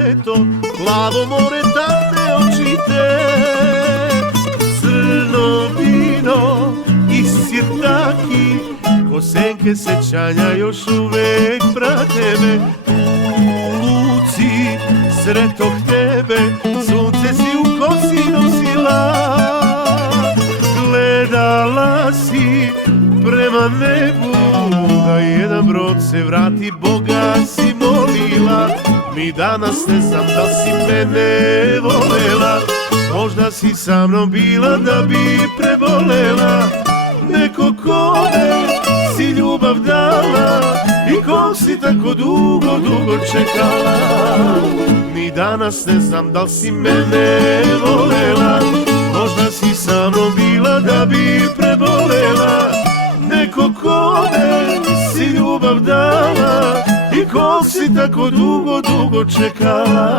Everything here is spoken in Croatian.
leto, plavo more, tamne oči te. Crno vino i sirtaki, kosenke sećanja još uvek prate me. U luci sretoh tebe, sunce si u kosi nosila. Gledala si prema nebu, da jedan brod se vrati, Boga si molila. Mi danas ne znam da si mene volela, možda si sa mnom bila da bi prebolela. Neko kome si ljubav dala i kom si tako dugo, dugo čekala. Ni danas ne znam da li si mene volela, možda si sa mnom bila da bi prebolela. Neko kome si ljubav dala i kom si tako dugo, dugo čekala.